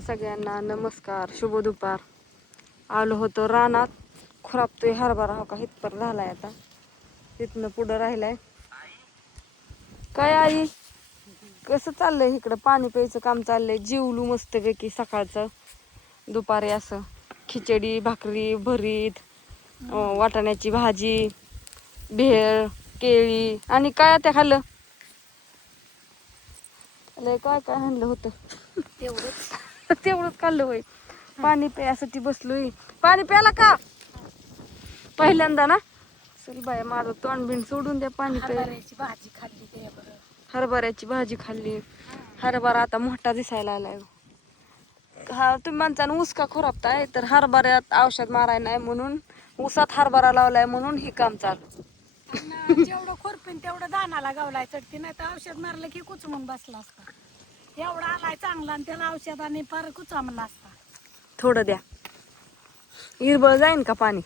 सगळ्यांना नमस्कार, शुभ दुपार. आलो होतो रानात, खुरापतोय हरभरा हो का हितपर झालाय आता, तिथनं पुढं राहिलाय. काय आई कसं चाललंय इकडं? पाणी प्यायचं काम चाललंय. जेवलू मस्तपैकी सकाळचं. दुपारी असं खिचडी भाकरी भरीत, वाटाण्याची भाजी, भेळ, केळी आणि काय त्या खाल्लं लय काय काय आणलं होतं. तेवढंच खाल्लं होय. पाणी प्यायसाठी बसलोय. पाणी प्याला का पहिल्यांदा ना? चल बाया, माझं तोंड बिंड सोडून द्या. पाणी प्यायला. भाजी खाल्ली ते हरभऱ्याची भाजी खाल्ली. हरभरा आता मोठा दिसायला आलाय. हा, तुम्ही म्हणता ऊस का खुरापताय, तर हरभऱ्यात औषध माराय नाही म्हणून ऊसात हरभरा लावलाय म्हणून हे काम चालू. जेवढं खुरपीन तेवढं दानाला गावलाय चढती, नाही तर औषध मारलं की कुचमून बसला असता. एवढा आलाय चांगला आणि त्याला औषधाने फार कुचामला असता. थोडं द्या. हिरबळ जाईन का पाणी?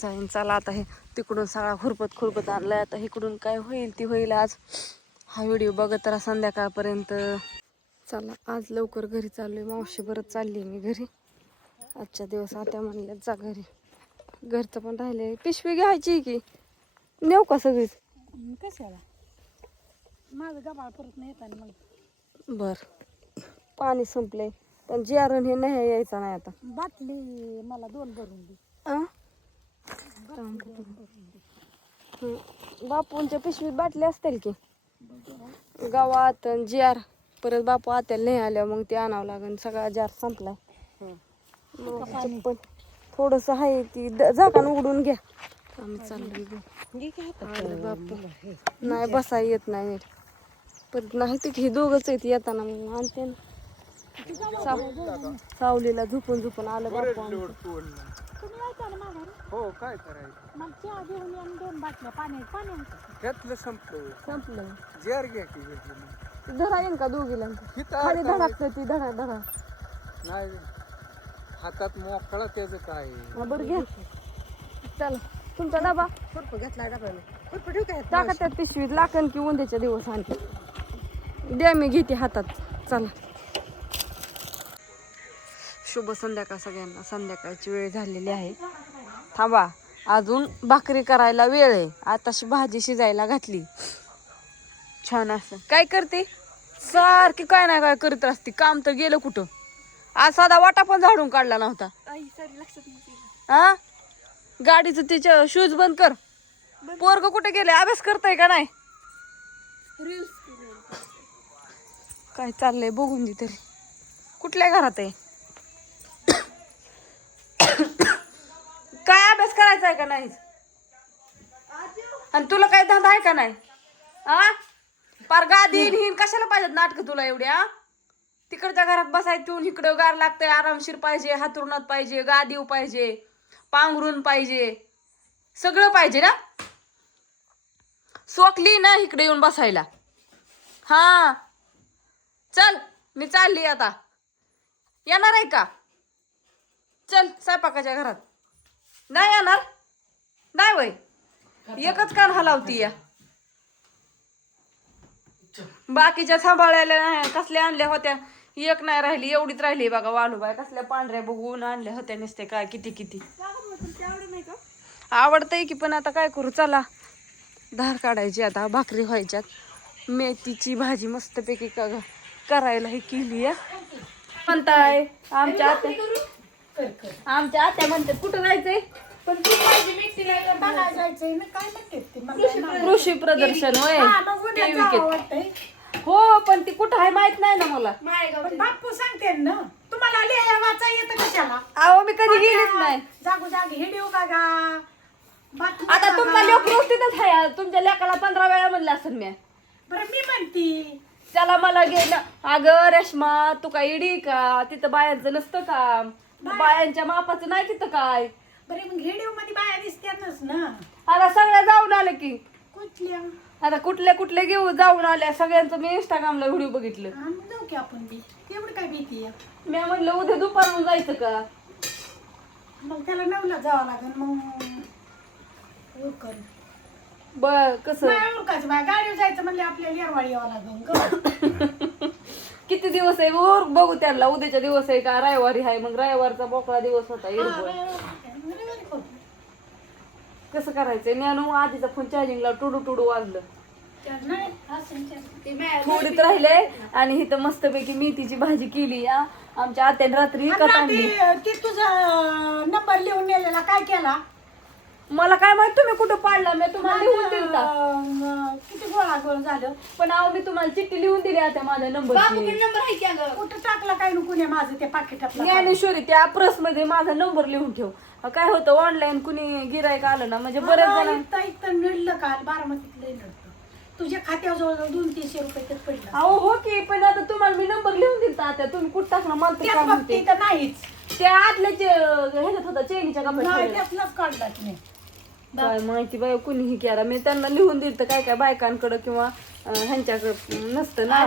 जाईन. चला आता हे तिकडून सगळा खुरपत आणलाय. आता इकडून काय होईल ती होईल. आज हा व्हिडिओ बघत राहा संध्याकाळपर्यंत. चला, आज लवकर घरी चाललोय. मावशी बरंच चालली मी घरी. आजच्या दिवस आत्या म्हणल्यात जा घरी. घरचं पण राहिले. पिशवी घ्यायची की नेऊ का सगळीच? कशाला? माझं गबाळ परत नाही येताना मला. बर, पाणी संपलंय पण जेरण हे नाही यायचं नाही आता. बाटली मला 2 भरून दे. बापूंच्या पिशवीत बाटली असतील की गावात जार. परत बापू आत्याला नाही आल्यावर मग ते आणावं लागेल. सगळा जार संपलाय. पण थोडस आहे ती झाकण उघडून घ्या. आम्ही चाललोय. बापू नाही बसा येत नाही नीट. परत नाही ते हे दोघंच आहेत येताना मग आणते ना. सावलीला झोपून आलं बापू. तुम्ही यायचा ना माघारी? हो, काय करायचं? मग चहा घेऊन या आणि 2 बाटल्या पाणी घेतलं संपलं. जार घ्या की घेतलं. धडा येईन का दोघीला? खाली धडाकतं ती धडा नाही, हातात मोकळा त्याचं काय. बरं घ्या. चला, तुमचा डबा घेतला डबा टाका त्यात पिशवीत. लाकण की उंद्याच्या दिवस आणते द्या, मी घेते हातात. चला, शुभ संध्याकाळ सगळ्यांना. संध्याकाळची वेळ झालेली आहे. थांबा, अजून भाकरी करायला वेळ आहे. आताशी भाजी शिजायला घातली. छान असं काय करते सारखी, काय नाही काय करत असते. काम तर गेलं कुठं. आज साधा वाटा पण झाडून काढला नव्हता. हा, गाडीचं तिच्या शूज बंद कर. पोरग कुठे गेले? अभ्यास करताय का नाही? काय चाललंय बघून दे तरी. कुठल्या घरात आहे? काय अभ्यास करायचा आहे का नाही? आणि तुला काय धंदा आहे का नाही? आ, पार गादी हिन कशाला पाहिजेत नाटक तुला एवढ्या? तिकडच्या घरात बसायचं, इकडं गार लागतंय. आरामशीर पाहिजे, हातरुणात पाहिजे, गादीव पाहिजे, पांघरून पाहिजे, सगळं पाहिजे ना. सोकली ना इकडे येऊन बसायला. हा, चल मी चालली आता. येणार आहे का? चल स्वयंपाकाच्या घरात. नाही येणार? नाही वय, एकच कान हलावती या. बाकीच्या सांभाळायला नाही. कसल्या आणल्या होत्या? एक नाही राहिली, एवढीच राहिली बघा. वालूबाई कसल्या पांढऱ्या बघून आणल्या होत्या नसते काय. किती आवडतंय की, पण आता काय करू. चला, धार काढायची आता. भाकरी व्हायच्यात. मेथीची भाजी मस्तपैकी करायला हे केली आहे. म्हणताय आमच्या आत्या म्हणते कुठं जायचंय? पण तू माझी मेथी नाही बघायला जायचंय ना. काय म्हणते ती? कृषी प्रदर्शन होय. हो, पण ती कुठं आहे माहित नाही ना मला. बापू सांगते ना तुम्हाला. लिहायला वाचा येतं कशाला? अहो, मी कधी गेलीच नाही. जागी हिडिओ का गा. आता तुमचा लोक रोटीतच आहे. तुमच्या लेकाला 15 वेळा म्हणलं असेल मी. बरं मी म्हणती त्याला मला गेलं. अगं रेश्मा, तू काय इडी का? तिथं बायांचं नसतं का? बायांच्या मापाचं नाही तिथं काय. बरं मग व्हिडिओ मध्ये बाया दिसत्यातच ना. आता सगळ्या जाऊन आलं की. कुठल्या? आता कुठले घेऊ जाऊन आल्या सगळ्यांचं. मी इंस्टाग्रामला व्हिडिओ बघितलं. जाऊ की आपण बी. तेवढं काय भीती आहे? मी म्हटलं उद्या दुपारून जायचं का? मग त्याला 9ला जावं लागेल. मग बर कसं उरकायचं बाय. गाडीवर जायचं म्हणले आपल्याला येरवाडी यावं लागेल. किती दिवस आहे वर बघू त्यांना, उद्याचा दिवस आहे का रविवारी आहे, मग रविवारचा मोकळा दिवस होता इरबोळ. कसं करायचंय ज्ञानू, आधीचा फोन चार्जिंगला टुडू टुडू वाजलं. थोडीच राहिले आणि इथं मस्तपैकी मेथीची भाजी केली या आमच्या आत्याने रात्री विकत आणली. ती तुझा नंबर लिहून नेलेला काय केला? मला काय माहित तुम्ही कुठं पाडला, मी तुम्हाला लिहून दिलता. किती गोळा गोळ झालं. पण अहो मी तुम्हाला चिठ्ठी लिहून दिली आता माझ्या नंबरची. कुठं टाकला काय नको माझं ते पाकिटातलं. ज्ञानेश्वरी त्या प्रस मध्ये माझा नंबर लिहून ठेव. काय होतं ऑनलाईन कुणी गिरायक आलं ना, म्हणजे बरेच जण इथं मिळलं काल बारामतीतलं नडलं. तुझ्या खात्यावर जवळ 200-300 रुपये तर पडलं. अहो हो की, पण आता तुम्हाला मी नंबर लिहून दिलता आता, तुम्ही कुठं टाकला मला तर काय म्हणते. तर नाहीच त्या आतल्याचे ह्याच्यात होता चेनीच्या कपड्यात. त्यातलाच काढला की नाही. काय माहिती बाय कुणीही केला, मी त्यांना लिहून दिलं तर काय काय बायकांकडं किंवा ह्यांच्याकडे नसतं ना.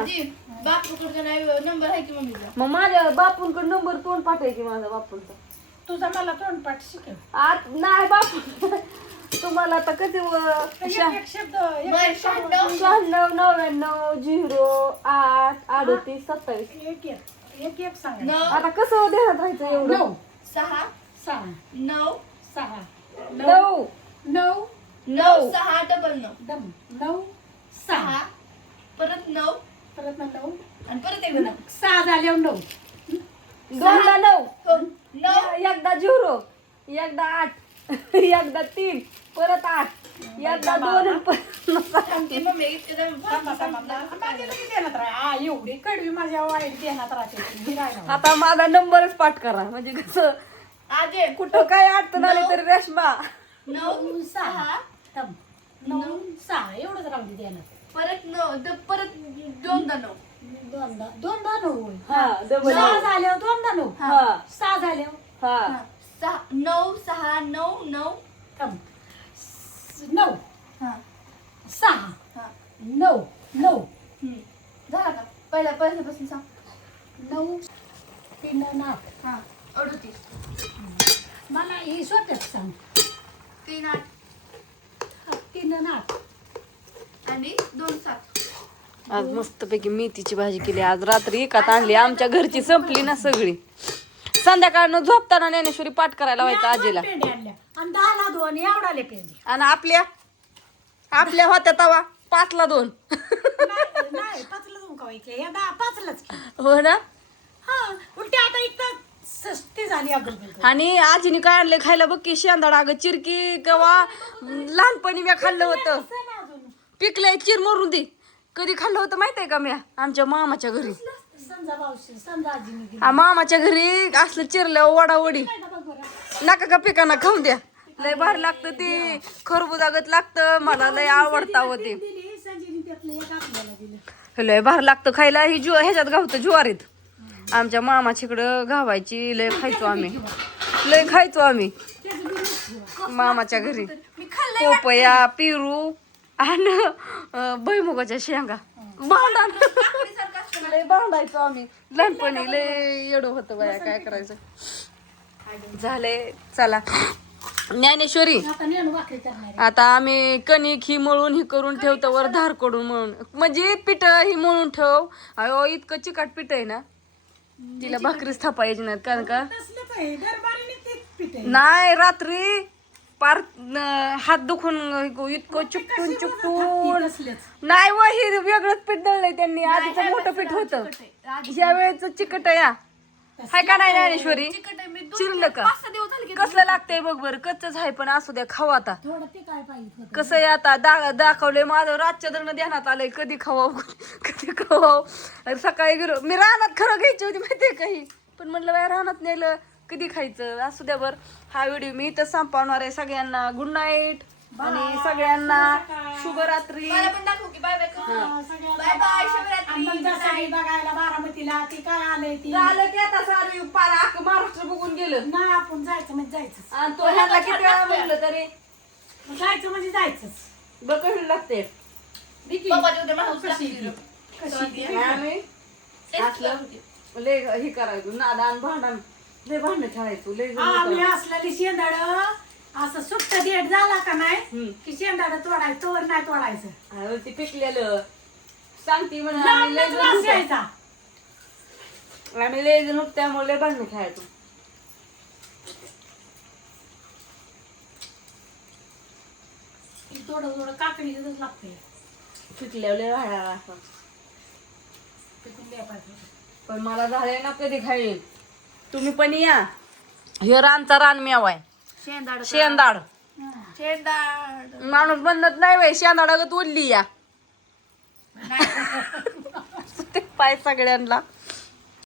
नंबर आहे की मम्मीचा? मग माझ्या बापूंकडे नंबर तोंड पाठवाय की माझा बापूंचा. तुझा मला तोंडपाठ शिकेल. आत नाही बापू तुम्हाला आता कधी एक शब्द 96 99 08 38 27. एक सांग. आता कसं ध्यानात राहायचं एवढं? 9 6 6 9 6 9 9 9 6 99 9 6 6 परत 9 परत 9 आणि परत एक 9 6 झाल्यावर 9 2ला 9 हो 9 एकदा 0 एकदा 8 एकदा 3 परत 8 एकदा 2 सांगते मम्मी इतके एवढी कडवी माझ्या वाईट देण्यात राहते. आता माझा नंबरच पाठ करा, म्हणजे कसं आजे कुठं काय अडचण आली तरी रेशमा 9 6 9 6 एवढंच राहू दे देण्यात. परत 9 परत 2 दोनदा 9 हा डबल 6 झाल्यावर दोनदा 9 हा 6 झाल्यावर हा 9 6 9 9 9 हा 6 हा 9 9 झाला का पहिल्यापासून सांग. 9 3 9 हा 38 मला ही स्वतःच सांग. 3 8 3 8 आणि 2 7. आज मस्तपैकी मेथीची भाजी केली. आज रात्री एकात आणली, आमच्या घरची संपली ना सगळी. संध्याकाळनं झोपताना ज्ञानेश्वरी पाठ करायला व्हायचं आजीला. पेंड्या आणल्या आणि 10ला 2 एवढाले पेंडे. आणि आपल्या होत्या तवा 5ला 2. नाही 5ला 2 का ऐकले या 5लाच की. हो ना. हा उलटी आता इथं सस्ती झाली अगोदर. आणि आजीने काय आणले खायला बघ की, शेंदाडा अगं चिरकी कवा लहानपणी मी खाल्लं होतं. पिकलंय चिर मरून दे. कधी खाल्लं होतं माहितीये का मी? आमच्या मामाच्या घरी. समजा भाऊशी समजा आजीने मामाच्या घरी असलं चिरलं वडावडी नका का पिकांना खाऊन द्या. लय भारी लागतं ते, खरबुजागत लागतं, मला लय आवडतं होते. संजीने त्यातलं एक आपल्याला दिलं. लय भारी लागतं खायला. ही ह्याच्यात गावतं ज्वारीत. आमच्या मामाच्याकडं गावायची लय खायचो आम्ही मामाच्या घरी. पोपया पिरू आणि भुईमुगाच्या शेंगा भांडण लय भांडायचो आम्ही लहानपणी. लय येडं होतं बाया, काय करायचं. झालंय चला ज्ञानेश्वरी. आता नेणू भाकरी करणार. आता आम्ही कणिक ही मळून ही करून ठेवतो वर धार कडून मळून, म्हणजे पीठ ही मळून ठेव. अयो इतकं चिकट पीठ आहे ना, तिला भाकरीच थापायची नाही. कारण का तसलंच आहे दरबारीने तेच पीठ आहे. नाही रात्री पार हात दुखून इतकं चुकटून तसलेच. नाही व हे वेगळंच पीठ दळलंय त्यांनी. आधीचं मोठं पीठ होतं, ह्या वेळेच चिकट या हाय का नाही ज्ञानेश्वरी? चिरलं का कसलं लागतंय बघ बरं. कच्चच आहे पण असू द्या, खाऊ आता. थोडं ते काय पाहिजे होतं. कसं आहे आता दाखवलंय माझं रातच्या दरम्यान ध्यानात आलंय कधी खावावं. सकाळी गेलो मी रानात खरं घ्यायची होती माहितीये काही, पण म्हणलं बाय रानात नेलं कधी खायचं. असू द्या बरं. हा व्हिडिओ मी इथं संपवणार आहे. सगळ्यांना गुड नाईट आणि सगळ्यांना शुभरात्री. मला पण दाखव की बाय बाय बाय बाय शुभरात्री. बघायला बारामतीला ती काय आलंय ती झालं की आता सारी पार अख्खं महाराष्ट्र बघून गेलं. नाही आपण जायचं म्हणजे जायचंच. आणि तो ह्याला किती वेळा म्हणलं तरी जायचं म्हणजे जायचंच. बघ कसं लागते. पप्पाच्या उद्या मला उचला आम्ही असलं लय हे करायचो नादान भांडण लय भांडण खेळायचो लय आम्ही असलेली शेंदाड असं सुट्ट देठ झाला का नाही की शेंदाड तोडायचं तोवर नाही तोडायचं. ते पिकलेलं सांगते म्हणून लांबच वास यायचा. आम्ही लय जण होतो त्यामुळे लय भांडण खायचो. थोडं थोडं काकडीच लागते पिकल्यावर लय भांडायला असं. पिकून द्या पाहिजे. पण मला झालंय ना कधी खाईन. तुम्ही पण या. हे रानचा रान मेवाय शेंदाड शेंदाड शेंदाड माणूस बनत नाही बाई शेंदाडागत उडली या. ते पाय सगळ्यांना